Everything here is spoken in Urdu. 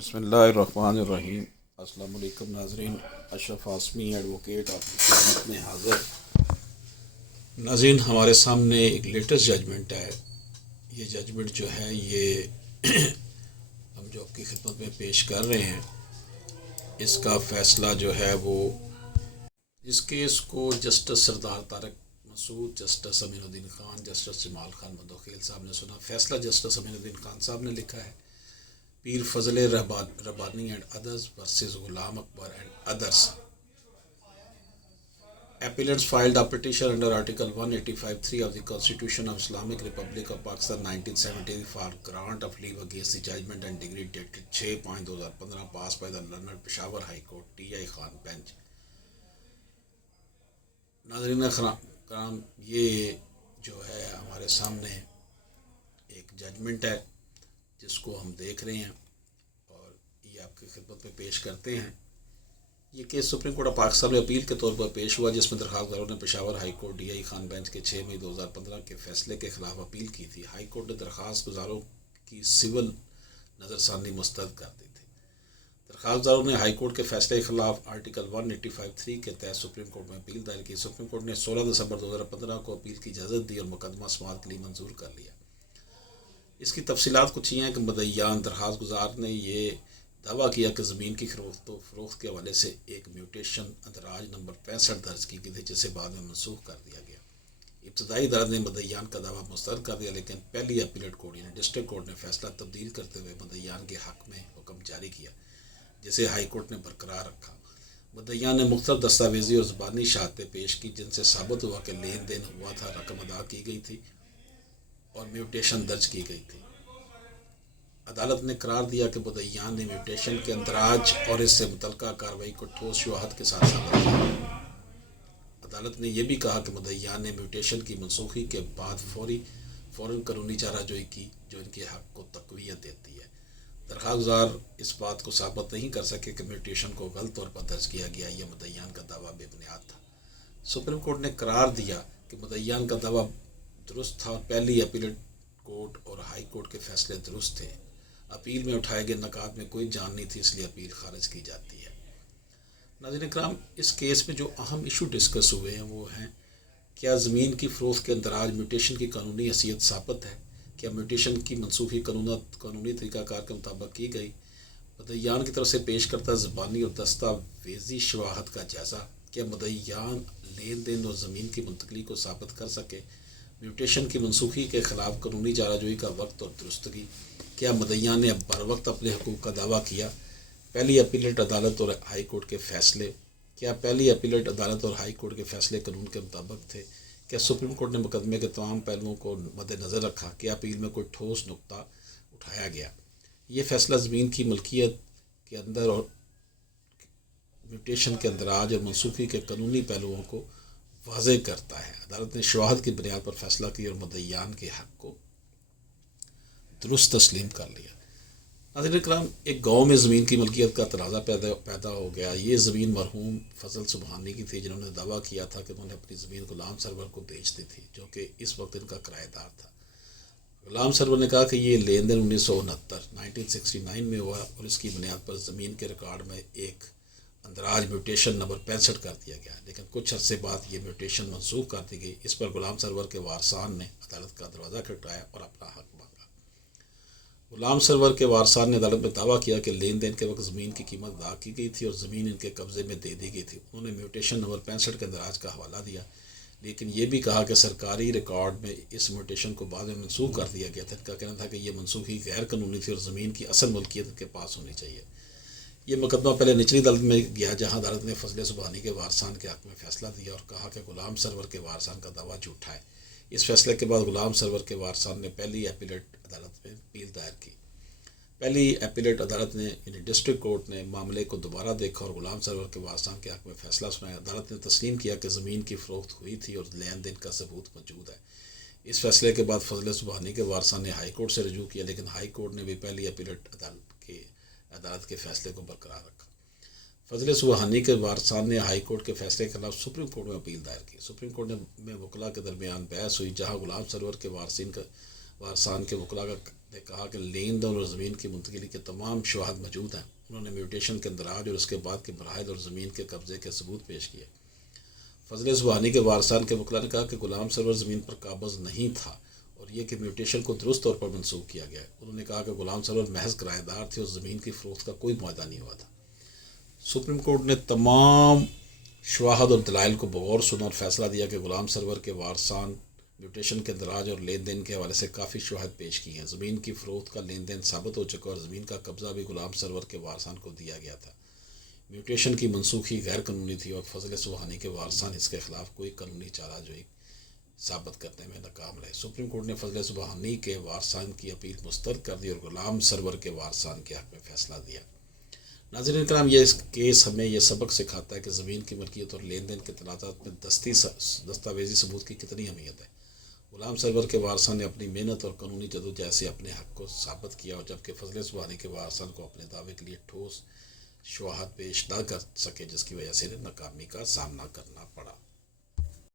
بسم اللہ الرحمن الرحیم۔ السلام علیکم ناظرین، اشرف آسمی ایڈوکیٹ آپ کی خدمت میں حاضر۔ ناظرین، ہمارے سامنے ایک لیٹسٹ ججمنٹ ہے۔ یہ ججمنٹ جو ہے یہ ہم جو آپ کی خدمت میں پیش کر رہے ہیں، اس کا فیصلہ جو ہے وہ اس کیس کو جسٹس سردار طارق مسعود، جسٹس امین الدین خان، جسٹس جمال خان مدوخیل صاحب نے سنا۔ فیصلہ جسٹس امین الدین خان صاحب نے لکھا ہے: پیر فضل ربانی and others versus Ghulam Akbar and others. Appellants filed a petition under Article 185(3) of the Constitution of Islamic Republic of Pakistan 1970 for grant of leave against the judgment and decree dated 6/2015 passed by the Learned Peshawar High Court T.I. Khan Bench. ناظرین کرام، یہ جو ہے ہمارے سامنے ایک ججمنٹ ہے جس کو ہم دیکھ رہے ہیں اور یہ آپ کی خدمت میں پیش کرتے ہیں۔ یہ case supreme court of Pakistan میں اپیل کے طور پر پیش ہوا، جس میں درخواست داروں نے Peshawar high court D Khan bench کے 6 مئی 2015 کے فیصلے کے خلاف اپیل کی تھی۔ ہائی کورٹ نے درخواست گزاروں کی سول نظر ثانی مسترد کر دی تھی۔ درخواست داروں نے ہائی کورٹ کے فیصلے کے خلاف آرٹیکل 185(3) کے تحت سپریم کورٹ میں اپیل دائر کی۔ سپریم کورٹ نے 16 دسمبر 2015 کو اپیل کی اجازت دی اور مقدمہ سماعت کے لیے منظور کر لیا۔ اس کی تفصیلات کچھ یہ ہیں کہ مدعیان درخواست گزار نے یہ دعویٰ کیا کہ زمین کی فروخت کے حوالے سے ایک میوٹیشن اندراج نمبر 65 درج کی گئی تھی، جسے بعد میں منسوخ کر دیا گیا۔ ابتدائی عدالت نے مدعیان کا دعویٰ مسترد کر دیا، لیکن پہلی اپیلیٹ کورٹ یعنی ڈسٹرکٹ کورٹ نے فیصلہ تبدیل کرتے ہوئے مدعیان کے حق میں حکم جاری کیا، جسے ہائی کورٹ نے برقرار رکھا۔ مدعیان نے مختلف دستاویزی اور زبانی شہادتیں پیش کی، جن سے ثابت ہوا کہ لین دین ہوا تھا، رقم ادا کی گئی تھی اور میوٹیشن درج کی گئی تھی۔ عدالت نے قرار دیا کہ مدعیان نے میوٹیشن کے اندراج اور اس سے متعلقہ کارروائی کو ٹھوس شواہد کے ساتھ ثابت کیا۔ عدالت نے یہ بھی کہا کہ مدعیان نے میوٹیشن کی منسوخی کے بعد فوراً قانونی چارہ جوئی کی، جو ان کے حق کو تقویت دیتی ہے۔ درخواست گزار اس بات کو ثابت نہیں کر سکے کہ میوٹیشن کو غلط طور پر درج کیا گیا، یہ مدعیان کا دعویٰ بے بنیاد تھا۔ سپریم کورٹ نے قرار دیا کہ مدعیان کا دعویٰ درست تھا، پہلی اپیلیٹ کورٹ اور ہائی کورٹ کے فیصلے درست تھے۔ اپیل میں اٹھائے گئے نکات میں کوئی جان نہیں تھی، اس لیے اپیل خارج کی جاتی ہے۔ ناظرین کرام، اس کیس میں جو اہم ایشو ڈسکس ہوئے ہیں وہ ہیں: کیا زمین کی فروخت کے اندراج میوٹیشن کی قانونی حیثیت ثابت ہے؟ کیا میوٹیشن کی منسوخی قانونی طریقہ کار کے مطابق کی گئی؟ مدعیان کی طرف سے پیش کردہ زبانی اور دستاویزی شواہد کا جائزہ۔ کیا مدعیان لین دین اور زمین کی منتقلی کو ثابت کر سکے؟ میوٹیشن کی منسوخی کے خلاف قانونی چارہ جوئی کا وقت اور درستگی۔ کیا مدعیان نے بر وقت اپنے حقوق کا دعویٰ کیا؟ پہلی اپیلیٹ عدالت اور ہائی کورٹ کے فیصلے۔ کیا پہلی اپیلیٹ عدالت اور ہائی کورٹ کے فیصلے قانون کے مطابق تھے؟ کیا سپریم کورٹ نے مقدمے کے تمام پہلوؤں کو مد نظر رکھا؟ کیا اپیل میں کوئی ٹھوس نقطہ اٹھایا گیا؟ یہ فیصلہ زمین کی ملکیت کے اندر اور میوٹیشن کے اندراج اور منسوخی کے قانونی پہلوؤں کو واضح کرتا ہے۔ عدالت نے شواہد کی بنیاد پر فیصلہ کیا اور مدعیان کے حق کو درست تسلیم کر لیا۔ ناظرین کرام، ایک گاؤں میں زمین کی ملکیت کا تنازع پیدا ہو گیا۔ یہ زمین مرحوم فضل سبحانی کی تھی، جنہوں نے دعویٰ کیا تھا کہ انہوں نے اپنی زمین غلام سرور کو بیچ دی تھی، جو کہ اس وقت ان کا کرایہ دار تھا۔ غلام سرور نے کہا کہ یہ لین دین 1969 میں ہوا اور اس کی بنیاد پر زمین کے ریکارڈ میں ایک اندراج میوٹیشن نمبر 65 کر دیا گیا، لیکن کچھ عرصے بعد یہ میوٹیشن منسوخ کر دی گئی۔ اس پر غلام سرور کے وارثان نے عدالت کا دروازہ کھٹکایا اور اپنا حق مانگا۔ غلام سرور کے وارثان نے عدالت میں دعویٰ کیا کہ لین دین کے وقت زمین کی قیمت ادا کی گئی تھی اور زمین ان کے قبضے میں دے دی گئی تھی۔ انہوں نے میوٹیشن نمبر 65 کے اندراج کا حوالہ دیا، لیکن یہ بھی کہا کہ سرکاری ریکارڈ میں اس میوٹیشن کو بعد میں منسوخ کر دیا گیا تھا۔ ان کا کہنا تھا کہ یہ منسوخی غیر قانونی تھی اور زمین کی اصل ملکیت ان کے پاس ہونی چاہیے۔ یہ مقدمہ پہلے نچلی عدالت میں گیا، جہاں عدالت نے فضل سبحانی کے وارثان کے حق میں فیصلہ دیا اور کہا کہ غلام سرور کے وارثان کا دعویٰ جھوٹا ہے۔ اس فیصلے کے بعد غلام سرور کے وارثان نے پہلی اپیلیٹ عدالت میں اپیل دائر کی۔ پہلی اپیلیٹ عدالت نے یعنی ڈسٹرکٹ کورٹ نے معاملے کو دوبارہ دیکھا اور غلام سرور کے وارثان کے حق میں فیصلہ سنایا۔ عدالت نے تسلیم کیا کہ زمین کی فروخت ہوئی تھی اور لین دین کا ثبوت موجود ہے۔ اس فیصلے کے بعد فضل سبحانی کے وارثان نے ہائی کورٹ سے رجوع کیا، لیکن ہائی کورٹ نے بھی پہلی اپیلیٹ عدالت کے فیصلے کو برقرار رکھا۔ فضل سبحانی کے وارثان نے ہائی کورٹ کے فیصلے کے خلاف سپریم کورٹ میں اپیل دائر کی۔ سپریم کورٹ میں وکلاء کے درمیان بحث ہوئی، جہاں غلام سرور کے وارثان کے وکلاء کا نے کہا کہ لیند اور زمین کی منتقلی کے تمام شواہد موجود ہیں. انہوں نے میوٹیشن کے اندراج اور اس کے بعد کے مراحل اور زمین کے قبضے کے ثبوت پیش کیے. فضل سبحانی کے وارثان کے وکلاء نے کہا کہ غلام سرور زمین پر قابض نہیں تھا اور یہ کہ میوٹیشن کو درست طور پر منسوخ کیا گیا ہے. انہوں نے کہا کہ غلام سرور محض کرایہ دار تھے اور زمین کی فروخت کا کوئی معاہدہ نہیں ہوا تھا. سپریم کورٹ نے تمام شواہد اور دلائل کو بغور سنا اور فیصلہ دیا کہ غلام سرور کے وارثان میوٹیشن کے اندراج اور لین دین کے حوالے سے کافی شواہد پیش کی ہیں. زمین کی فروخت کا لین دین ثابت ہو چکا اور زمین کا قبضہ بھی غلام سرور کے وارثان کو دیا گیا تھا. میوٹیشن کی منسوخی غیر قانونی تھی اور فضل سبحانی کے وارثان اس کے خلاف کوئی قانونی چارہ جوئی ثابت کرنے میں ناکام رہے. سپریم کورٹ نے فضل سبحانی کے وارثان کی اپیل مسترد کر دی اور غلام سرور کے وارثان کے حق میں فیصلہ دیا. ناظرین کرام، یہ کیس ہمیں یہ سبق سکھاتا ہے کہ زمین کی ملکیت اور لین دین کے تنازعات میں دستاویزی ثبوت کی کتنی اہمیت ہے. غلام سرور کے وارثان نے اپنی محنت اور قانونی جدوجہد سے اپنے حق کو ثابت کیا، اور جبکہ فضل سبحانی کے وارثان کو اپنے دعوے کے لیے ٹھوس شواہد پیش نہ کر سکے، جس کی وجہ سے انہیں ناکامی کا سامنا کرنا پڑا.